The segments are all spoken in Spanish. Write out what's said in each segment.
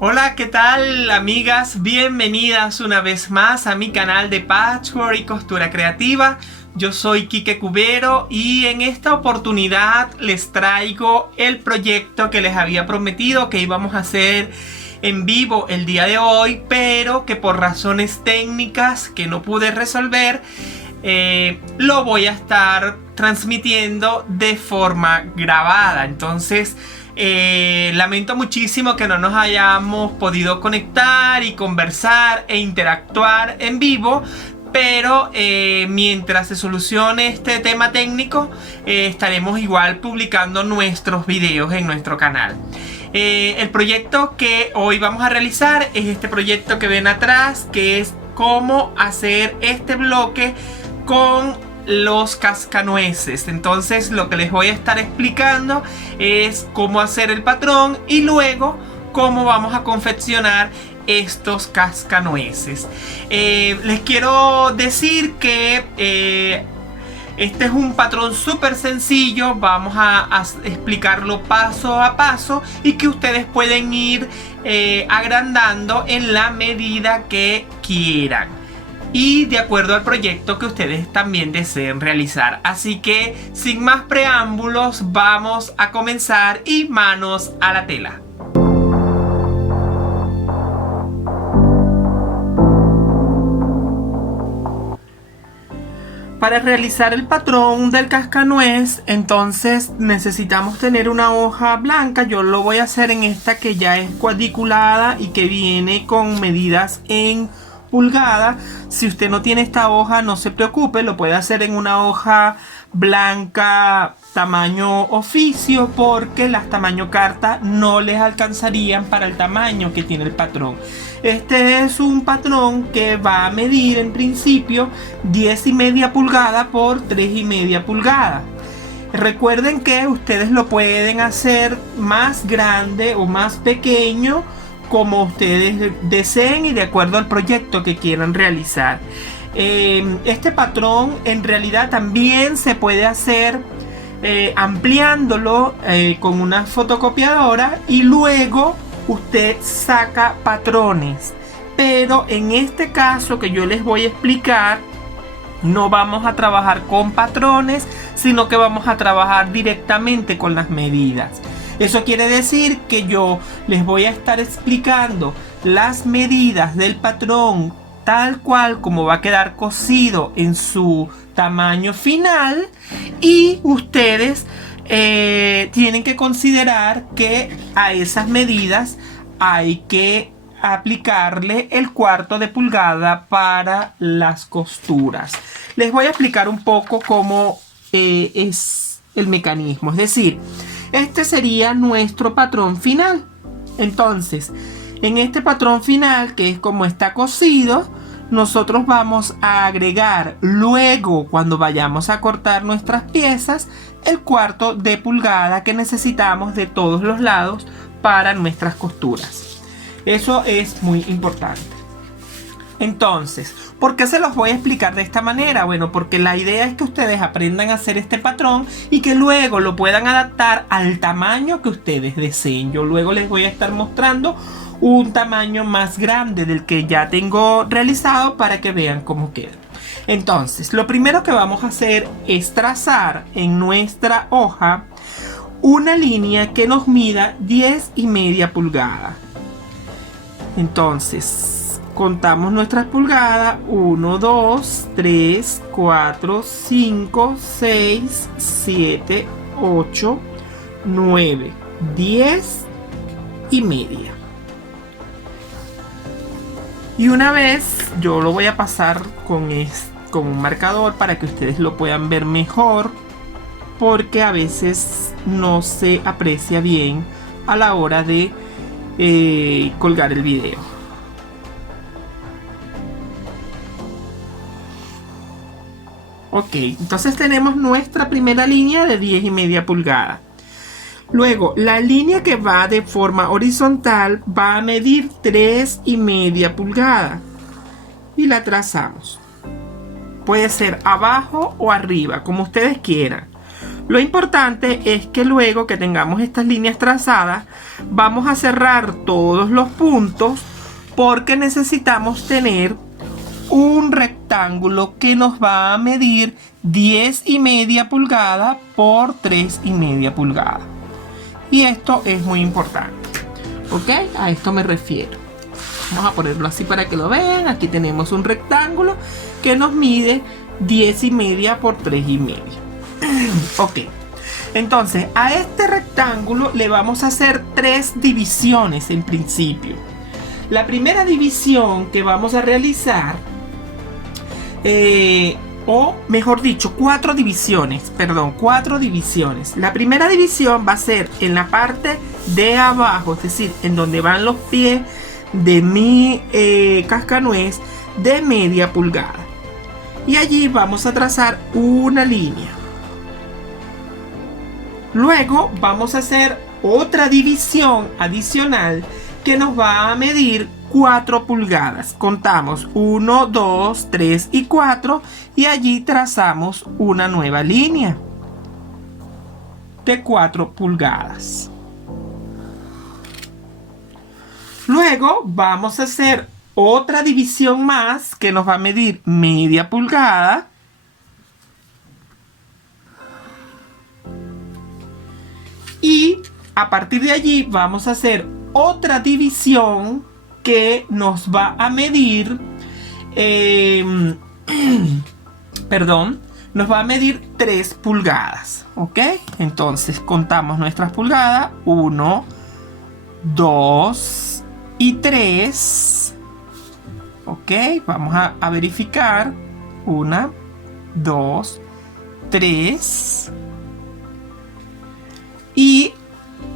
Hola, ¿qué tal, amigas? Bienvenidas una vez más a mi canal de Patchwork y Costura Creativa. Yo soy Quique Cubero y en esta oportunidad les traigo el proyecto que les había prometido que íbamos a hacer en vivo el día de hoy, pero que por razones técnicas que no pude resolver, lo voy a estar transmitiendo de forma grabada. Entonces lamento muchísimo que no nos hayamos podido conectar y conversar e interactuar en vivo, pero mientras se solucione este tema técnico, estaremos igual publicando nuestros videos en nuestro canal. El proyecto que hoy vamos a realizar es este proyecto que ven atrás, que es cómo hacer este bloque con los cascanueces. Entonces lo que les voy a estar explicando es cómo hacer el patrón y luego cómo vamos a confeccionar estos cascanueces. Les quiero decir que este es un patrón súper sencillo. Vamos a explicarlo paso a paso y que ustedes pueden ir agrandando en la medida que quieran y de acuerdo al proyecto que ustedes también deseen realizar. Así que sin más preámbulos, vamos a comenzar y manos a la tela. Para realizar el patrón del cascanuez, entonces necesitamos tener una hoja blanca. Yo lo voy a hacer en esta que ya es cuadriculada y que viene con medidas en pulgada. Si usted no tiene esta hoja, no se preocupe, lo puede hacer en una hoja blanca tamaño oficio, porque las tamaño carta no les alcanzarían para el tamaño que tiene el patrón. Este es un patrón que va a medir en principio 10,5 pulgadas por 3,5 pulgadas. Recuerden que ustedes lo pueden hacer más grande o más pequeño como ustedes deseen y de acuerdo al proyecto que quieran realizar. Este patrón en realidad también se puede hacer ampliándolo con una fotocopiadora y luego usted saca patrones, pero en este caso que yo les voy a explicar no vamos a trabajar con patrones, sino que vamos a trabajar directamente con las medidas. Eso quiere decir que yo les voy a estar explicando las medidas del patrón tal cual como va a quedar cosido en su tamaño final, y ustedes tienen que considerar que a esas medidas hay que aplicarle el 1/4 de pulgada para las costuras. Les voy a explicar un poco cómo es el mecanismo. Es decir, este sería nuestro patrón final. Entonces, en este patrón final, que es como está cosido, nosotros vamos a agregar luego, cuando vayamos a cortar nuestras piezas, el 1/4 de pulgada que necesitamos de todos los lados para nuestras costuras. Eso es muy importante. Entonces, ¿por qué se los voy a explicar de esta manera? Bueno, porque la idea es que ustedes aprendan a hacer este patrón y que luego lo puedan adaptar al tamaño que ustedes deseen. Yo luego les voy a estar mostrando un tamaño más grande del que ya tengo realizado para que vean cómo queda. Entonces, lo primero que vamos a hacer es trazar en nuestra hoja una línea que nos mida 10,5 pulgadas. Entonces, contamos nuestras pulgadas: 1, 2, 3, 4, 5, 6, 7, 8, 9, 10,5. Y una vez yo lo voy a pasar con un marcador para que ustedes lo puedan ver mejor, porque a veces no se aprecia bien a la hora de colgar el video. Ok, entonces tenemos nuestra primera línea de 10,5 pulgadas. Luego, la línea que va de forma horizontal va a medir 3,5 pulgadas y la trazamos. Puede ser abajo o arriba, como ustedes quieran. Lo importante es que luego que tengamos estas líneas trazadas, vamos a cerrar todos los puntos porque necesitamos tener un rectángulo que nos va a medir 10,5 pulgadas por 3,5 pulgadas. Y esto es muy importante, ¿ok? A esto me refiero. Vamos a ponerlo así para que lo vean. Aquí tenemos un rectángulo que nos mide 10,5 por 3,5. Ok, entonces a este rectángulo le vamos a hacer 3 divisiones en principio. La primera división que vamos a realizar, o mejor dicho, 4 divisiones. La primera división va a ser en la parte de abajo, es decir, en donde van los pies de mi cascanuez de media pulgada. Y allí vamos a trazar una línea. Luego vamos a hacer otra división adicional que nos va a medir 4 pulgadas. Contamos 1, 2, 3 y 4 y allí trazamos una nueva línea de 4 pulgadas. Luego vamos a hacer otra división más que nos va a medir media pulgada. Y a partir de allí vamos a hacer otra división que nos va a medir, nos va a medir 3 pulgadas, ¿ok? Entonces contamos nuestras pulgadas, 1, 2 y 3, ¿ok? Vamos a verificar, 1, 2, 3. Y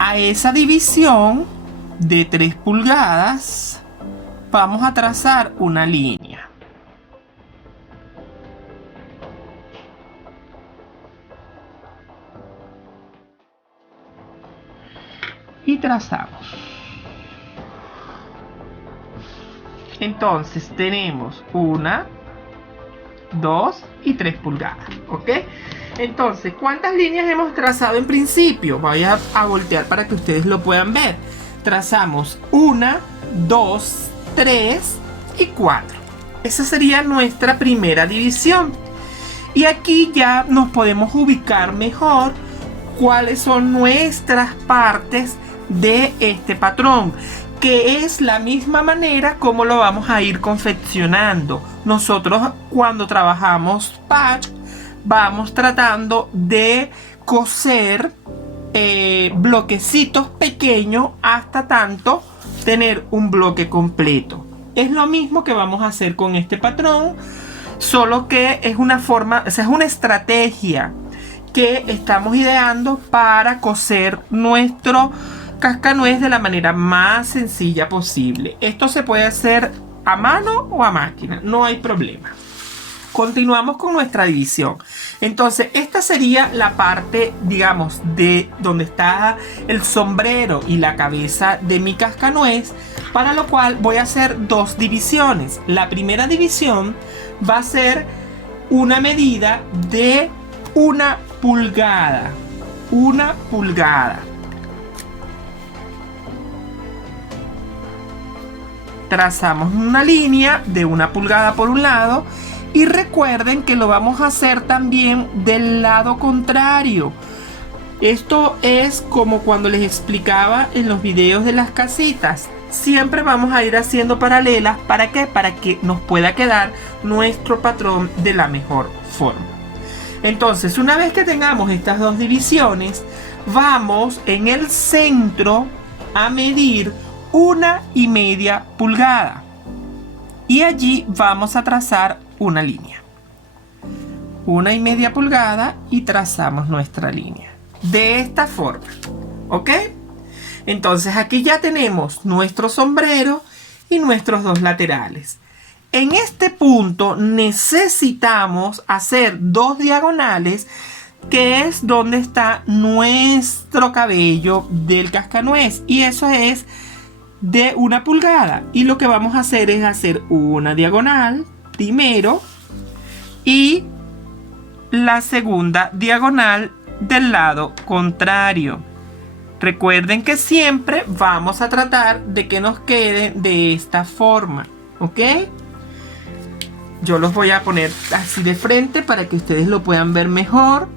a esa división de 3 pulgadas vamos a trazar una línea. Y trazamos. Entonces tenemos 1, 2 y 3 pulgadas, ¿ok? Entonces, ¿cuántas líneas hemos trazado en principio? Voy a voltear para que ustedes lo puedan ver. Trazamos 1, 2, 3 y 4. Esa sería nuestra primera división. Y aquí ya nos podemos ubicar mejor cuáles son nuestras partes de este patrón, que es la misma manera como lo vamos a ir confeccionando. Nosotros cuando trabajamos patch vamos tratando de coser bloquecitos pequeños hasta tanto tener un bloque completo. Es lo mismo que vamos a hacer con este patrón, solo que es una forma, o sea, es una estrategia que estamos ideando para coser nuestro cascanuez de la manera más sencilla posible. Esto se puede hacer a mano o a máquina, no hay problema. Continuamos con nuestra división. Entonces, esta sería la parte, digamos, de donde está el sombrero y la cabeza de mi cascanuez, para lo cual voy a hacer 2 divisiones. La primera división va a ser una medida de 1 pulgada. 1 pulgada. Trazamos una línea de 1 pulgada por un lado. Y recuerden que lo vamos a hacer también del lado contrario. Esto es como cuando les explicaba en los videos de las casitas. Siempre vamos a ir haciendo paralelas. ¿Para qué? Para que nos pueda quedar nuestro patrón de la mejor forma. Entonces, una vez que tengamos estas 2 divisiones, vamos en el centro a medir 1,5 pulgada. Y allí vamos a trazar una línea. 1,5 pulgada y trazamos nuestra línea. De esta forma. ¿Ok? Entonces aquí ya tenemos nuestro sombrero y nuestros 2 laterales. En este punto necesitamos hacer 2 diagonales, que es donde está nuestro cabello del cascanuez. Y eso es de 1 pulgada. Y lo que vamos a hacer es hacer una diagonal primero y la segunda diagonal del lado contrario. Recuerden que siempre vamos a tratar de que nos queden de esta forma, ¿ok? Yo los voy a poner así de frente para que ustedes lo puedan ver mejor.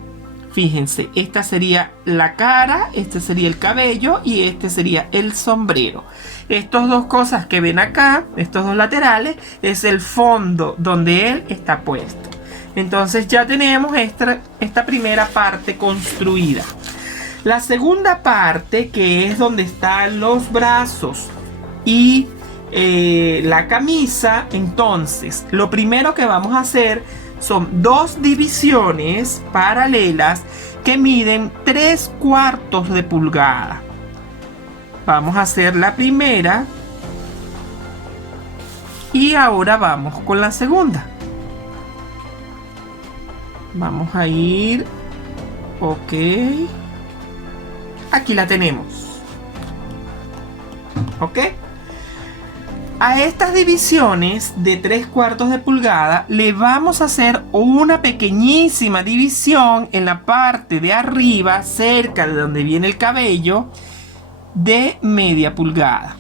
Fíjense, esta sería la cara, este sería el cabello y este sería el sombrero. Estas dos cosas que ven acá, estos dos laterales, es el fondo donde él está puesto. Entonces ya tenemos esta primera parte construida. La segunda parte, que es donde están los brazos y la camisa, entonces lo primero que vamos a hacer son dos divisiones paralelas que miden 3/4 de pulgada. Vamos a hacer la primera y ahora vamos con la segunda. Vamos a ir, ok, aquí la tenemos, ok. A estas divisiones de 3/4 de pulgada le vamos a hacer una pequeñísima división en la parte de arriba, cerca de donde viene el cabello, de media pulgada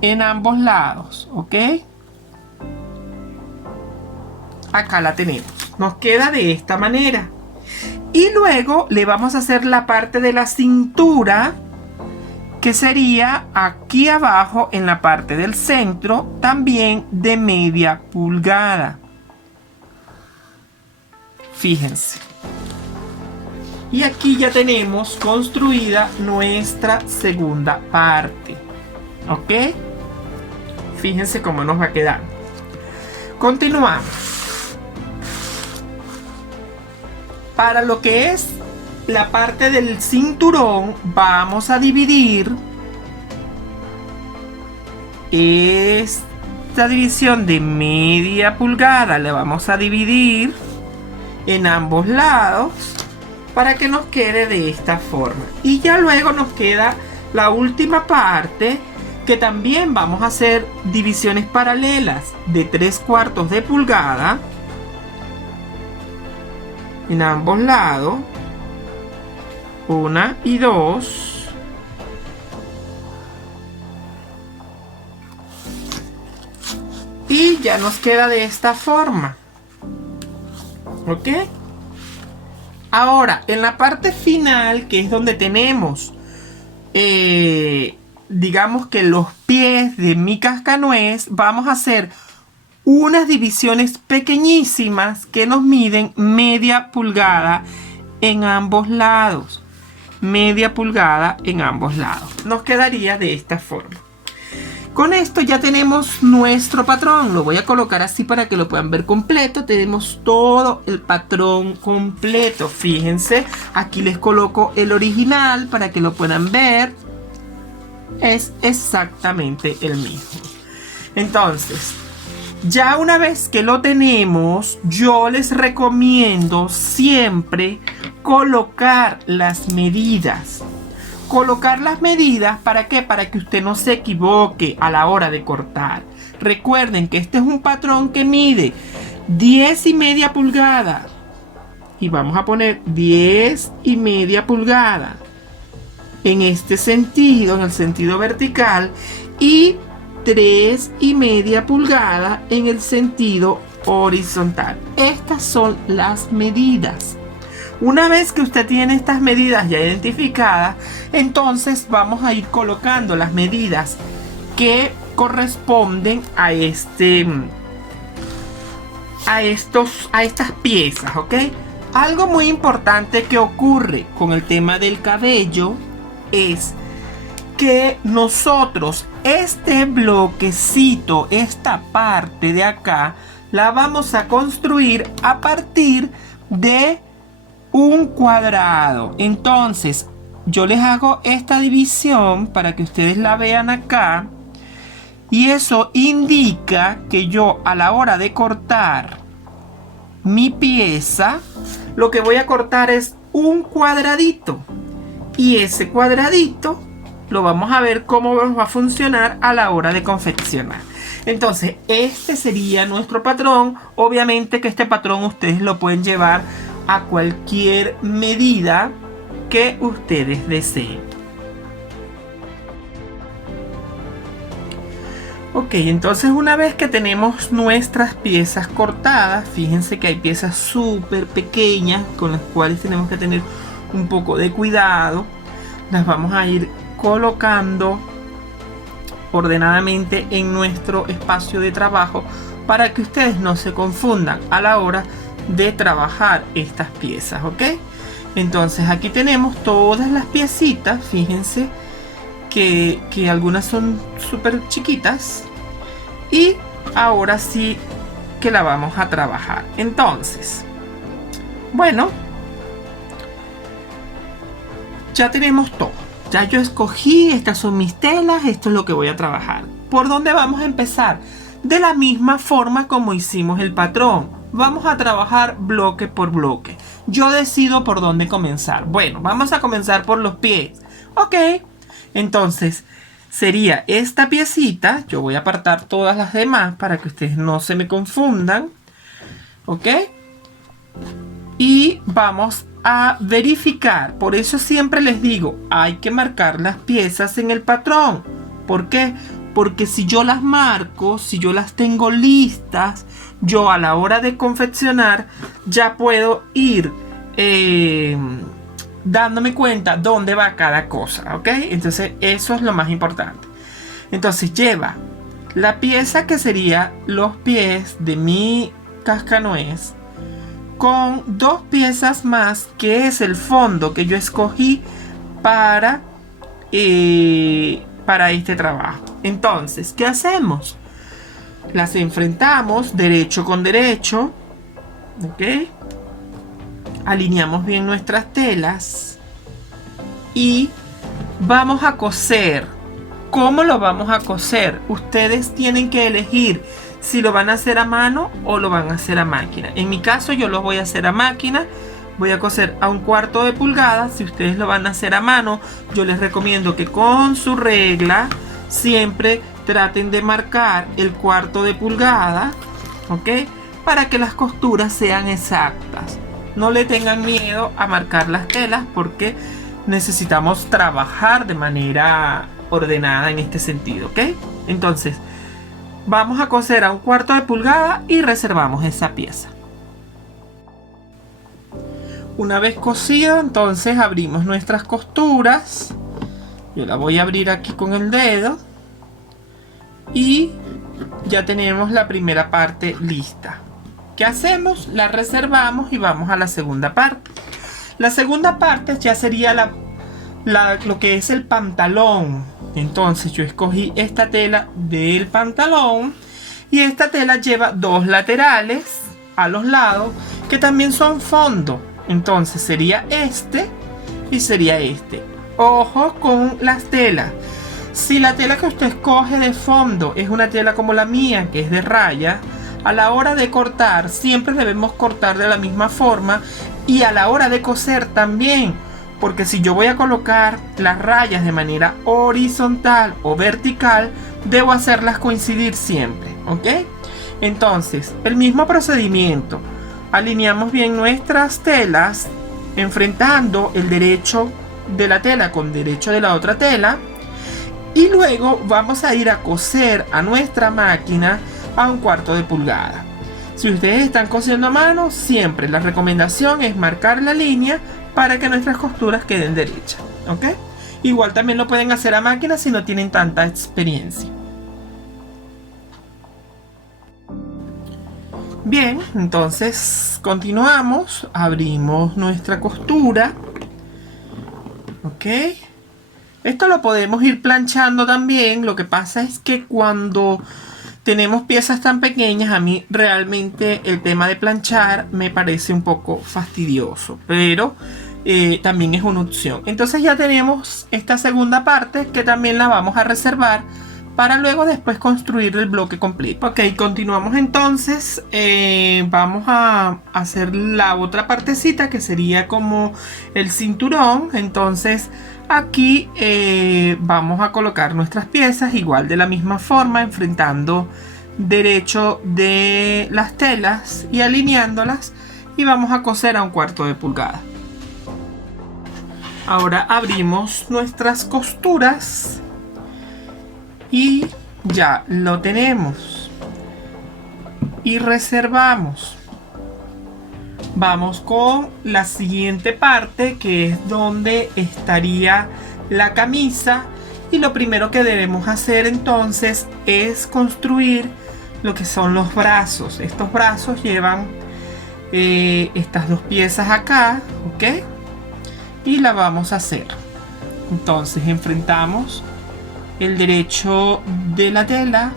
en ambos lados, ¿ok? Acá la tenemos. Nos queda de esta manera. Y luego le vamos a hacer la parte de la cintura, que sería aquí abajo en la parte del centro, también de media pulgada. Fíjense. Y aquí ya tenemos construida nuestra segunda parte. ¿Ok? Fíjense cómo nos va a quedar. Continuamos. Para lo que es la parte del cinturón, vamos a dividir esta división de media pulgada, la vamos a dividir en ambos lados para que nos quede de esta forma. Y ya luego nos queda la última parte, que también vamos a hacer divisiones paralelas de 3/4 de pulgada en ambos lados, 1 y 2, y ya nos queda de esta forma, ¿ok? Ahora, en la parte final, que es donde tenemos digamos que los pies de mi cascanuez, vamos a hacer unas divisiones pequeñísimas que nos miden media pulgada en ambos lados. Media pulgada en ambos lados. Nos quedaría de esta forma. Con esto ya tenemos nuestro patrón. Lo voy a colocar así para que lo puedan ver completo. Tenemos todo el patrón completo. Fíjense, aquí les coloco el original para que lo puedan ver. Es exactamente el mismo. Entonces, ya una vez que lo tenemos, yo les recomiendo siempre colocar las medidas. Colocar las medidas, ¿para qué? Para que usted no se equivoque a la hora de cortar. Recuerden que este es un patrón que mide 10,5 pulgadas. Y vamos a poner 10,5 pulgadas. En este sentido, en el sentido vertical. Y 3,5 pulgadas en el sentido horizontal. Estas son las medidas. Una vez que usted tiene estas medidas ya identificadas, entonces vamos a ir colocando las medidas que corresponden a estas piezas, ¿ok? Algo muy importante que ocurre con el tema del cabello es que nosotros este bloquecito, esta parte de acá, la vamos a construir a partir de un cuadrado. Entonces yo les hago esta división para que ustedes la vean acá, y eso indica que yo, a la hora de cortar mi pieza, lo que voy a cortar es un cuadradito, y ese cuadradito lo vamos a ver cómo va a funcionar a la hora de confeccionar. Entonces este sería nuestro patrón. Obviamente que este patrón ustedes lo pueden llevar a cualquier medida que ustedes deseen. Ok, entonces una vez que tenemos nuestras piezas cortadas, fíjense que hay piezas súper pequeñas con las cuales tenemos que tener un poco de cuidado. Las vamos a ir colocando ordenadamente en nuestro espacio de trabajo para que ustedes no se confundan a la hora de trabajar estas piezas, ¿ok? Entonces aquí tenemos todas las piecitas, fíjense que algunas son súper chiquitas y ahora sí que la vamos a trabajar. Entonces, bueno, ya tenemos todo. Ya yo escogí, estas son mis telas, esto es lo que voy a trabajar. ¿Por dónde vamos a empezar? De la misma forma como hicimos el patrón. Vamos a trabajar bloque por bloque. Yo decido por dónde comenzar. Bueno, vamos a comenzar por los pies. Ok, entonces sería esta piecita. Yo voy a apartar todas las demás para que ustedes no se me confundan. Ok. Y vamos a verificar. Por eso siempre les digo, hay que marcar las piezas en el patrón. ¿Por qué? Porque si yo las marco, si yo las tengo listas, yo a la hora de confeccionar ya puedo ir dándome cuenta dónde va cada cosa, ¿ok? Entonces eso es lo más importante. Entonces lleva la pieza que sería los pies de mi cascanuez con dos piezas más que es el fondo que yo escogí para este trabajo. Entonces, ¿qué hacemos? Las enfrentamos derecho con derecho, ¿ok? Alineamos bien nuestras telas y vamos a coser. ¿Cómo lo vamos a coser? Ustedes tienen que elegir si lo van a hacer a mano o lo van a hacer a máquina. En mi caso yo lo voy a hacer a máquina. Voy a coser a 1/4 de pulgada. Si ustedes lo van a hacer a mano, yo les recomiendo que con su regla siempre traten de marcar el 1/4 de pulgada, ¿ok? Para que las costuras sean exactas. No le tengan miedo a marcar las telas porque necesitamos trabajar de manera ordenada en este sentido, ¿ok? Entonces, vamos a coser a 1/4 de pulgada y reservamos esa pieza. Una vez cosido, entonces abrimos nuestras costuras. Yo la voy a abrir aquí con el dedo. Y ya tenemos la primera parte lista. ¿Qué hacemos? La reservamos y vamos a la segunda parte. La segunda parte ya sería lo que es el pantalón. Entonces yo escogí esta tela del pantalón. Y esta tela lleva dos laterales a los lados que también son fondo. Entonces sería este y sería este. Ojo con las telas. Si la tela que usted escoge de fondo es una tela como la mía, que es de raya, a la hora de cortar siempre debemos cortar de la misma forma y a la hora de coser también. Porque si yo voy a colocar las rayas de manera horizontal o vertical, debo hacerlas coincidir siempre, ¿ok? Entonces, el mismo procedimiento. Alineamos bien nuestras telas, enfrentando el derecho de la tela con derecho de la otra tela. Y luego vamos a ir a coser a nuestra máquina a 1/4 de pulgada. Si ustedes están cosiendo a mano, siempre la recomendación es marcar la línea para que nuestras costuras queden derechas, ¿ok? Igual también lo pueden hacer a máquina si no tienen tanta experiencia. Bien, entonces continuamos, abrimos nuestra costura, ¿ok? Esto lo podemos ir planchando también. Lo que pasa es que cuando tenemos piezas tan pequeñas, a mí realmente el tema de planchar me parece un poco fastidioso, pero también es una opción. Entonces ya tenemos esta segunda parte que también la vamos a reservar para luego después construir el bloque completo. Ok, continuamos entonces. Vamos a hacer la otra partecita que sería como el cinturón. Entonces aquí vamos a colocar nuestras piezas igual de la misma forma, enfrentando derecho de las telas y alineándolas, y vamos a coser a 1/4 de pulgada. Ahora abrimos nuestras costuras y ya lo tenemos. Y reservamos. Vamos con la siguiente parte, que es donde estaría la camisa. Y lo primero que debemos hacer entonces es construir lo que son los brazos. Estos brazos llevan estas dos piezas acá, ¿ok? Y la vamos a hacer. Entonces enfrentamos el derecho de la tela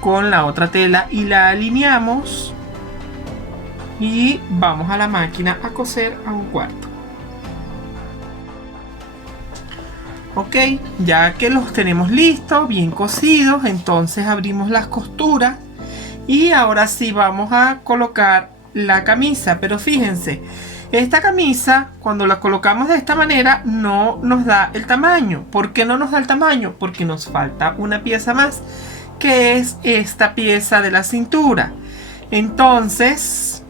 con la otra tela y la alineamos. Y vamos a la máquina a coser a 1/4. Ok, ya que los tenemos listos, bien cosidos, entonces abrimos las costuras y ahora sí vamos a colocar la camisa. Pero fíjense, esta camisa cuando la colocamos de esta manera no nos da el tamaño. ¿Por qué no nos da el tamaño? Porque nos falta una pieza más, que es esta pieza de la cintura. Entonces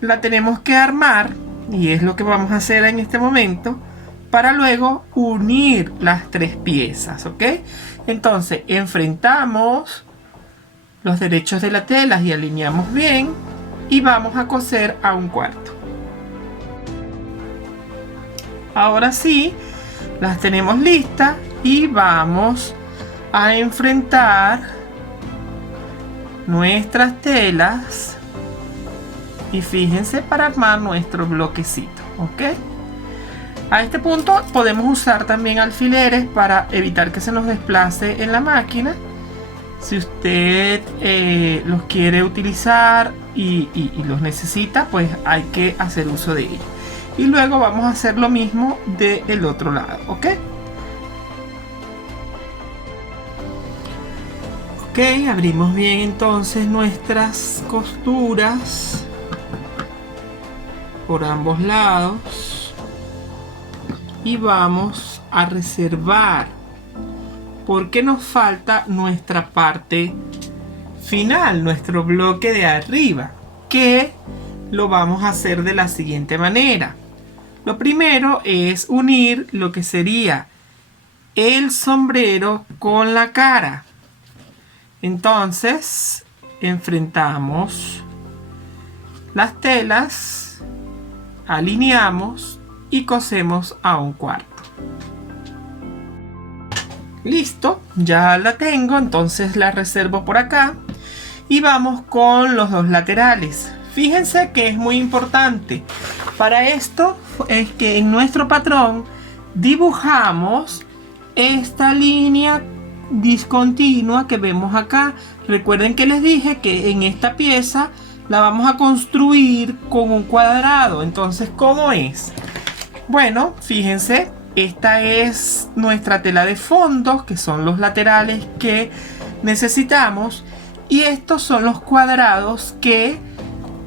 la tenemos que armar y es lo que vamos a hacer en este momento, para luego unir las tres piezas, ¿ok? Entonces enfrentamos los derechos de la tela y alineamos bien y vamos a coser a 1/4. Ahora sí, las tenemos listas y vamos a enfrentar nuestras telas y fíjense, para armar nuestro bloquecito, ¿ok? A este punto podemos usar también alfileres para evitar que se nos desplace en la máquina. Si usted los quiere utilizar y los necesita, pues hay que hacer uso de ellos. Y luego vamos a hacer lo mismo del otro lado, ¿ok? Ok, abrimos bien entonces nuestras costuras por ambos lados. Y vamos a reservar, porque nos falta nuestra parte final, nuestro bloque de arriba, que lo vamos a hacer de la siguiente manera. Lo primero es unir lo que sería el sombrero con la cara. Entonces enfrentamos las telas, alineamos y cosemos a 1/4. Listo, ya la tengo, entonces la reservo por acá y vamos con los dos laterales. Fíjense que es muy importante para esto es que en nuestro patrón dibujamos esta línea discontinua que vemos acá. Recuerden que les dije que en esta pieza la vamos a construir con un cuadrado. Entonces, ¿cómo es? Bueno, fíjense, esta es nuestra tela de fondos, que son los laterales que necesitamos, y estos son los cuadrados que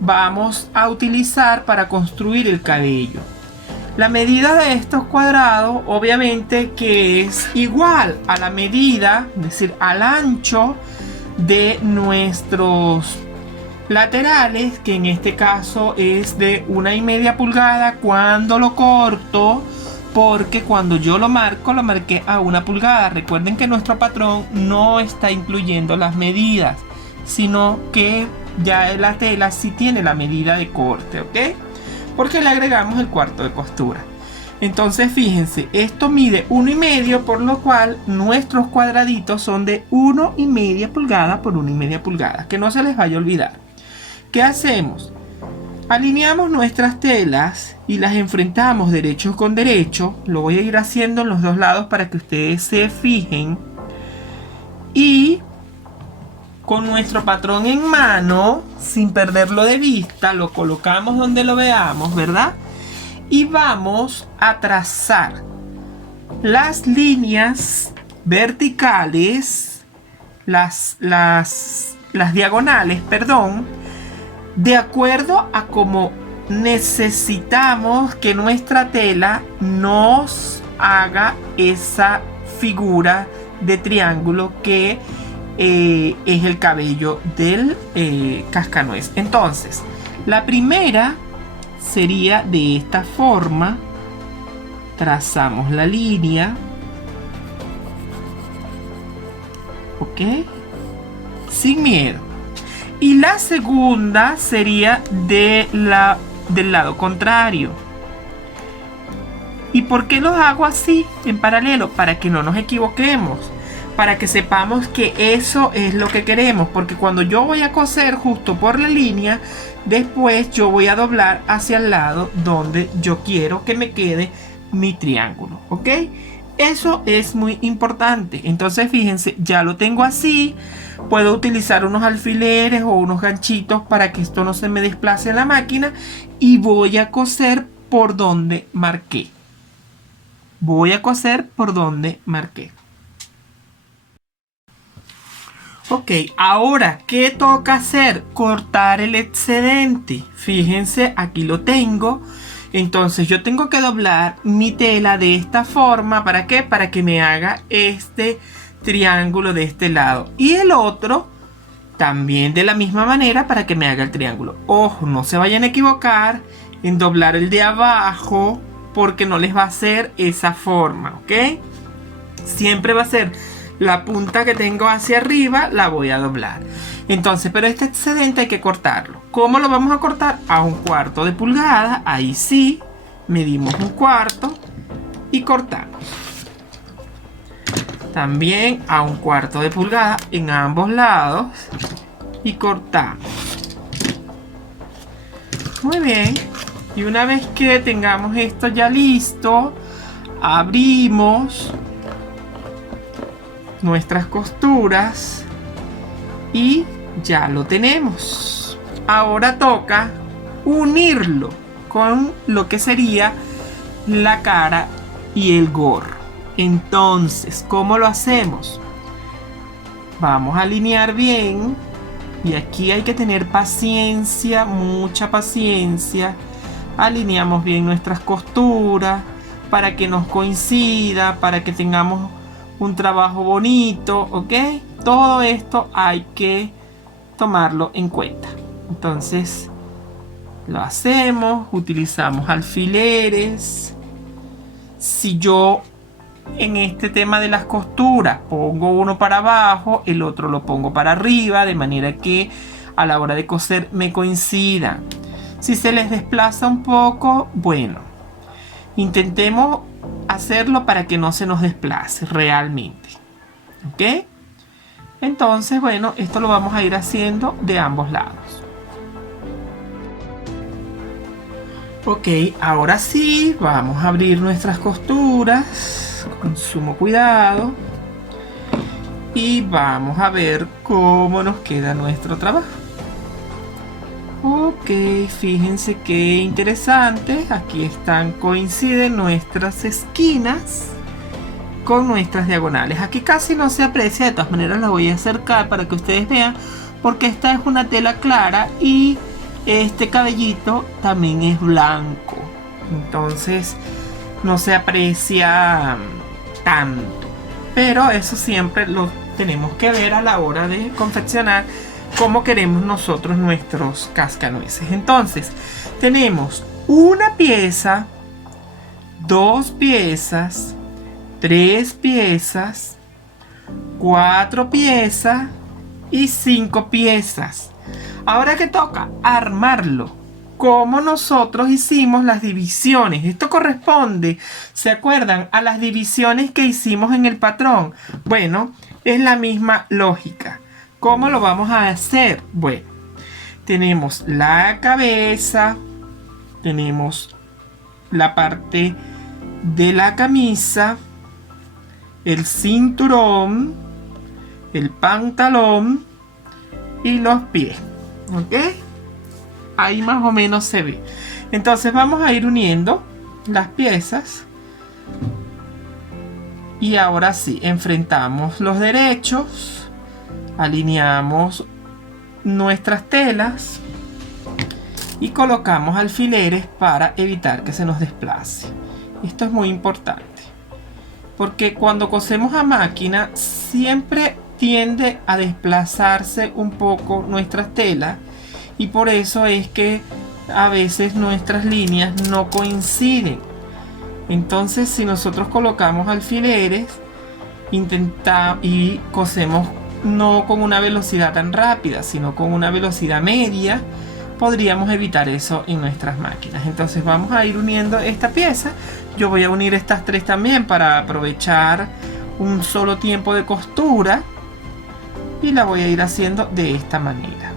vamos a utilizar para construir el cabello. La medida de estos cuadrados, obviamente que es igual a la medida, es decir, al ancho de nuestros laterales, que en este caso es de 1,5 pulgadas cuando lo corto, porque cuando yo lo marqué a 1 pulgada. Recuerden que nuestro patrón no está incluyendo las medidas, sino que ya la tela sí tiene la medida de corte, ¿ok? Porque le agregamos el cuarto de costura. Entonces fíjense, esto mide 1,5, por lo cual nuestros cuadraditos son de 1,5 pulgada por 1,5 pulgada, que no se les vaya a olvidar. ¿Qué hacemos? Alineamos nuestras telas y las enfrentamos derecho con derecho. Lo voy a ir haciendo en los dos lados para que ustedes se fijen. Y con nuestro patrón en mano, sin perderlo de vista, lo colocamos donde lo veamos, ¿verdad? Y vamos a trazar las líneas verticales, las diagonales, perdón, de acuerdo a cómo necesitamos que nuestra tela nos haga esa figura de triángulo que es el cabello del cascanuez. Entonces, la primera sería de esta forma, trazamos la línea, ok, sin miedo. Y la segunda sería del lado contrario. ¿Y por qué los hago así en paralelo? Para que no nos equivoquemos, para que sepamos que eso es lo que queremos, porque cuando yo voy a coser justo por la línea, después yo voy a doblar hacia el lado donde yo quiero que me quede mi triángulo, ¿ok? Eso es muy importante. Entonces fíjense, ya lo tengo así. Puedo utilizar unos alfileres o unos ganchitos para que esto no se me desplace en la máquina, y voy a coser por donde marqué. Voy a coser por donde marqué. Ok, ahora, ¿qué toca hacer? Cortar el excedente. Fíjense, aquí lo tengo. Entonces yo tengo que doblar mi tela de esta forma. ¿Para qué? Para que me haga este triángulo de este lado. Y el otro también de la misma manera para que me haga el triángulo. Ojo, no se vayan a equivocar en doblar el de abajo, porque no les va a hacer esa forma, ¿ok? Siempre va a ser la punta que tengo hacia arriba, la voy a doblar. Entonces, pero este excedente hay que cortarlo. ¿Cómo lo vamos a cortar? A 1/4 de pulgada. Ahí sí, medimos 1/4 y cortamos. También a 1/4 de pulgada en ambos lados y cortamos. Muy bien. Y una vez que tengamos esto ya listo, abrimos nuestras costuras y ya lo tenemos. Ahora toca unirlo con lo que sería la cara y el gorro. Entonces, ¿cómo lo hacemos? Vamos a alinear bien, y aquí hay que tener paciencia, mucha paciencia. Alineamos bien nuestras costuras para que nos coincida, para que tengamos un trabajo bonito, ¿ok? Todo esto hay que tomarlo en cuenta. Entonces lo hacemos, utilizamos alfileres. Si yo en este tema de las costuras pongo uno para abajo, el otro lo pongo para arriba, de manera que a la hora de coser me coincidan. Si se les desplaza un poco, bueno, intentemos hacerlo para que no se nos desplace realmente, ¿ok? Entonces, bueno, esto lo vamos a ir haciendo de ambos lados. Ok, ahora sí, vamos a abrir nuestras costuras con sumo cuidado y vamos a ver cómo nos queda nuestro trabajo. Ok, fíjense qué interesante. Aquí coinciden nuestras esquinas con nuestras diagonales. Aquí casi no se aprecia, de todas maneras la voy a acercar para que ustedes vean, porque esta es una tela clara y este cabellito también es blanco, entonces no se aprecia tanto, pero eso siempre lo tenemos que ver a la hora de confeccionar cómo queremos nosotros nuestros cascanueces. Entonces tenemos una pieza, 2 piezas, 3 piezas, 4 piezas y 5 piezas. Ahora que toca armarlo, como nosotros hicimos las divisiones. Esto corresponde, ¿se acuerdan? A las divisiones que hicimos en el patrón. Bueno, es la misma lógica. ¿Cómo lo vamos a hacer? Bueno, tenemos la cabeza, tenemos la parte de la camisa, el cinturón, el pantalón y los pies. ¿Ok? Ahí más o menos se ve. Entonces vamos a ir uniendo las piezas. Y ahora sí, enfrentamos los derechos. Alineamos nuestras telas. Y colocamos alfileres para evitar que se nos desplace. Esto es muy importante, porque cuando cosemos a máquina siempre tiende a desplazarse un poco nuestras telas, y por eso es que a veces nuestras líneas no coinciden. Entonces, si nosotros colocamos alfileres, y cosemos no con una velocidad tan rápida, sino con una velocidad media, podríamos evitar eso en nuestras máquinas. Entonces vamos a ir uniendo esta pieza. Yo voy a unir estas tres también para aprovechar un solo tiempo de costura, y la voy a ir haciendo de esta manera.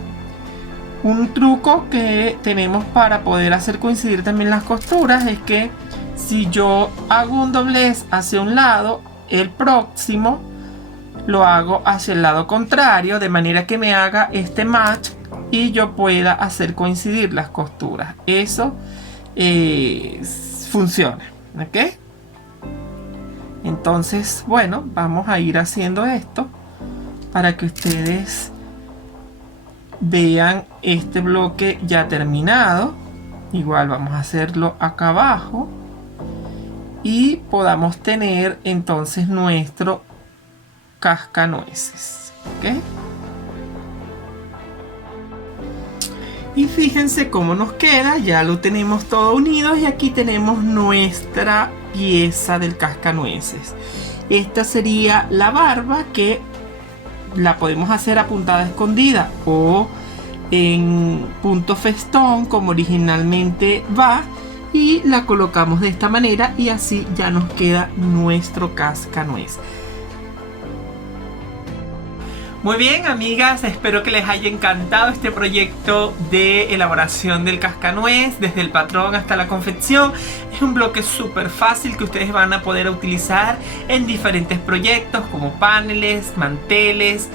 Un truco que tenemos para poder hacer coincidir también las costuras es que si yo hago un doblez hacia un lado, el próximo lo hago hacia el lado contrario, de manera que me haga este match y yo pueda hacer coincidir las costuras. Eso funciona, ¿ok? Entonces, bueno, vamos a ir haciendo esto para que ustedes vean este bloque ya terminado. Igual vamos a hacerlo acá abajo y podamos tener entonces nuestro cascanueces, ¿ok? Y fíjense cómo nos queda. Ya lo tenemos todo unido y aquí tenemos nuestra pieza del cascanueces. Esta sería la barba, que la podemos hacer a puntada escondida o en punto festón como originalmente va, y la colocamos de esta manera y así ya nos queda nuestro cascanuez. Muy bien, amigas, espero que les haya encantado este proyecto de elaboración del cascanuez, desde el patrón hasta la confección. Es un bloque súper fácil que ustedes van a poder utilizar en diferentes proyectos como paneles, manteles,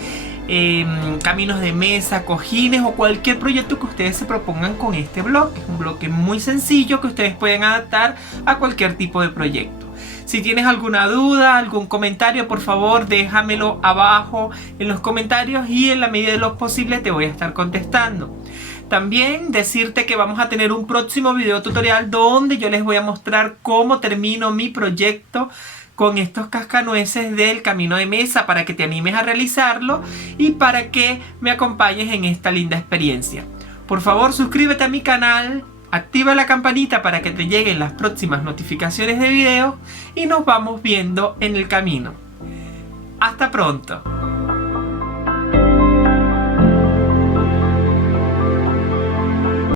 caminos de mesa, cojines o cualquier proyecto que ustedes se propongan con este bloque. Es un bloque muy sencillo que ustedes pueden adaptar a cualquier tipo de proyecto. Si tienes alguna duda, algún comentario, por favor déjamelo abajo en los comentarios y en la medida de lo posible te voy a estar contestando. También decirte que vamos a tener un próximo video tutorial donde yo les voy a mostrar cómo termino mi proyecto con estos cascanueces del camino de mesa, para que te animes a realizarlo y para que me acompañes en esta linda experiencia. Por favor, suscríbete a mi canal, activa la campanita para que te lleguen las próximas notificaciones de video y nos vamos viendo en el camino. Hasta pronto.